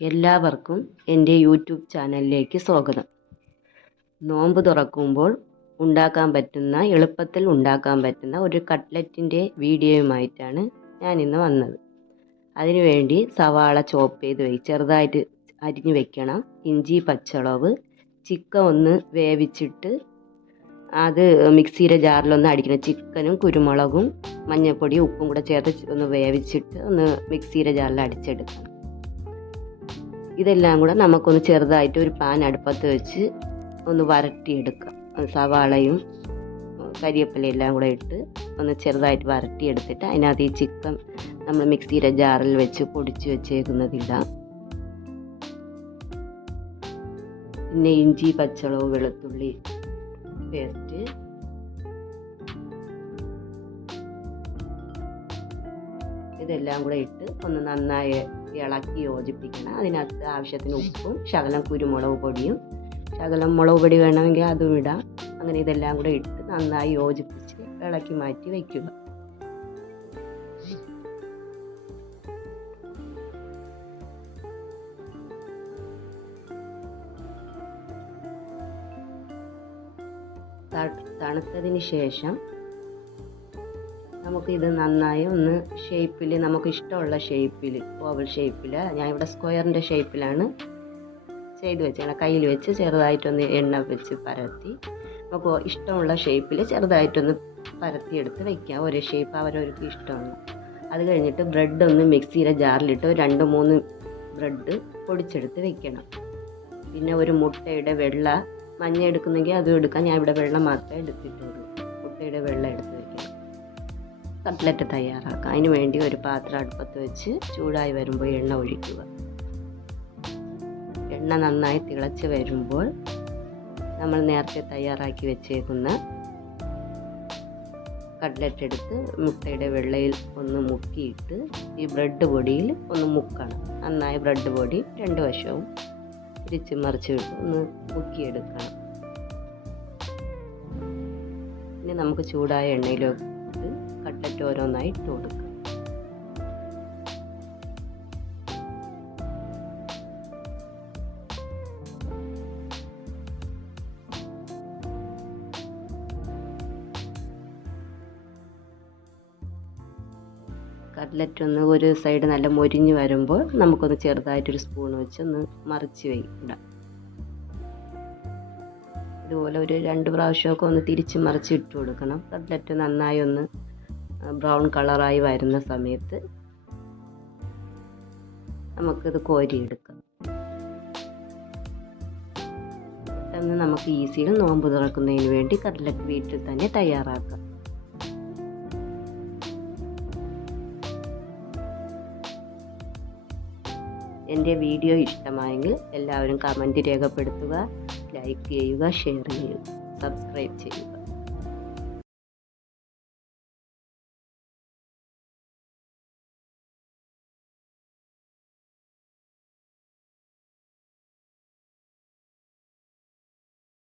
എല്ലാവർക്കും എൻ്റെ യൂട്യൂബ് ചാനലിലേക്ക് സ്വാഗതം. നോമ്പ് തുറക്കുമ്പോൾ എളുപ്പത്തിൽ ഉണ്ടാക്കാൻ പറ്റുന്ന ഒരു കട്ട്ലറ്റിൻ്റെ വീഡിയോയുമായിട്ടാണ് ഞാനിന്ന് വന്നത്. അതിനുവേണ്ടി സവാള ചോപ്പ് ചെയ്ത് ചെറുതായിട്ട് അരിഞ്ഞു വെക്കണം. ഇഞ്ചി, പച്ചമുളക്, ചിക്കൻ ഒന്ന് വേവിച്ചിട്ട് അത് മിക്സിയുടെ ജാറിലൊന്ന് അടിക്കണം. ചിക്കനും കുരുമുളകും മഞ്ഞൾപ്പൊടിയും ഉപ്പും കൂടെ ചേർത്ത് ഒന്ന് വേവിച്ചിട്ട് ഒന്ന് മിക്സിയുടെ ജാറിൽ അടിച്ചെടുക്കണം. ഇതെല്ലാം കൂടെ നമുക്കൊന്ന് ചെറുതായിട്ട് ഒരു പാൻ അടുപ്പത്ത് വെച്ച് ഒന്ന് വരട്ടിയെടുക്കാം. സവാളയും കരിവേപ്പിലയും എല്ലാം കൂടെ ഇട്ട് ഒന്ന് ചെറുതായിട്ട് വരട്ടിയെടുത്തിട്ട് അതിനകത്ത് ഈ ചിക്കൻ നമ്മൾ മിക്സിയുടെ ജാറിൽ വെച്ച് പൊടിച്ച് വെച്ചേക്കുന്നതിടാം. പിന്നെ ഇഞ്ചി, പച്ചമുളക്, വെളുത്തുള്ളി പേസ്റ്റ്, ഇതെല്ലാം കൂടെ ഇട്ട് ഒന്ന് നന്നായി ഇളക്കി യോജിപ്പിക്കണം. അതിനകത്ത് ആവശ്യത്തിന് ഉപ്പും ശകലം കുരുമുളക് പൊടിയും ശകലം മുളക് പൊടി വേണമെങ്കിൽ അതും ഇടാം. അങ്ങനെ ഇതെല്ലാം കൂടെ ഇട്ട് നന്നായി യോജിപ്പിച്ച് ഇളക്കി മാറ്റി വയ്ക്കുക. തണുത്തതിന് ശേഷം നമുക്കിത് നന്നായി ഒന്ന് ഷേപ്പിൽ, നമുക്ക് ഇഷ്ടമുള്ള ഷേപ്പിൽ, ഓവൽ ഷേപ്പിൽ, ഞാനിവിടെ സ്ക്വയറിൻ്റെ ഷേപ്പിലാണ് ചെയ്ത് വെച്ചാൽ കയ്യിൽ വെച്ച് ചെറുതായിട്ടൊന്ന് എണ്ണ വെച്ച് പരത്തി നമുക്ക് ഇഷ്ടമുള്ള ഷേപ്പിൽ ചെറുതായിട്ടൊന്ന് പരത്തിയെടുത്ത് വയ്ക്കാം. ഒരു ഷേപ്പ് അവരവർക്ക് ഇഷ്ടമാണ്. അത് കഴിഞ്ഞിട്ട് ബ്രെഡ് ഒന്ന് മിക്സിയുടെ ജാറിലിട്ട് 2-3 ബ്രെഡ് പൊടിച്ചെടുത്ത് വെക്കണം. പിന്നെ ഒരു മുട്ടയുടെ വെള്ള, മഞ്ഞ എടുക്കുന്നെങ്കിൽ അതും എടുക്കാം. ഞാൻ ഇവിടെ വെള്ളം മാത്രമേ എടുത്തിട്ടുള്ളൂ. മുട്ടയുടെ വെള്ളം എടുത്ത് വെക്കണം. കട്ട്ലറ്റ് തയ്യാറാക്കാം. അതിന് വേണ്ടി ഒരു പാത്രം അടുപ്പത്ത് വെച്ച് ചൂടായി വരുമ്പോൾ എണ്ണ ഒഴിക്കുക. എണ്ണ നന്നായി തിളച്ച് വരുമ്പോൾ നമ്മൾ നേരത്തെ തയ്യാറാക്കി വെച്ചേക്കുന്ന കട്ട്ലറ്റ് എടുത്ത് മുട്ടയുടെ വെള്ളയിൽ ഒന്ന് മുക്കിയിട്ട് ഈ ബ്രെഡ് പൊടിയിൽ ഒന്ന് മുക്കണം. നന്നായി ബ്രെഡ് പൊടി 2 വശവും തിരിച്ച് മറിച്ചിട്ട് ഒന്ന് മുക്കിയെടുക്കണം. ഇനി നമുക്ക് ചൂടായ എണ്ണയിലോട്ട് കട്ട്ലറ്റ് ഓരോന്നായി ഇട്ട് കൊടുക്കുക. കട്ട്ലറ്റ് ഒന്ന് ഒരു സൈഡ് നല്ല മൊരിഞ്ഞ് വരുമ്പോൾ നമുക്കൊന്ന് ചെറുതായിട്ടൊരു സ്പൂൺ വെച്ച് ഒന്ന് മറിച്ച് ഇടാം. ഇതുപോലെ ഒരു 2 പ്രാവശ്യമൊക്കെ ഒന്ന് തിരിച്ച് മറിച്ച് ഇട്ട് കൊടുക്കണം. കട്ട്ലറ്റ് നന്നായി ഒന്ന് ബ്രൗൺ കളറായി വരുന്ന സമയത്ത് നമുക്കിത് കോരിയെടുക്കാം. പെട്ടെന്ന് നമുക്ക് ഈസിയിൽ നോമ്പ് തുറക്കുന്നതിന് വേണ്ടി കട്ട്ലറ്റ് വീട്ടിൽ തന്നെ തയ്യാറാക്കാം. എൻ്റെ വീഡിയോ ഇഷ്ടമായെങ്കിൽ എല്ലാവരും കമൻറ്റ് രേഖപ്പെടുത്തുക, ലൈക്ക് ചെയ്യുക, ഷെയർ ചെയ്യുക, സബ്സ്ക്രൈബ് ചെയ്യുക.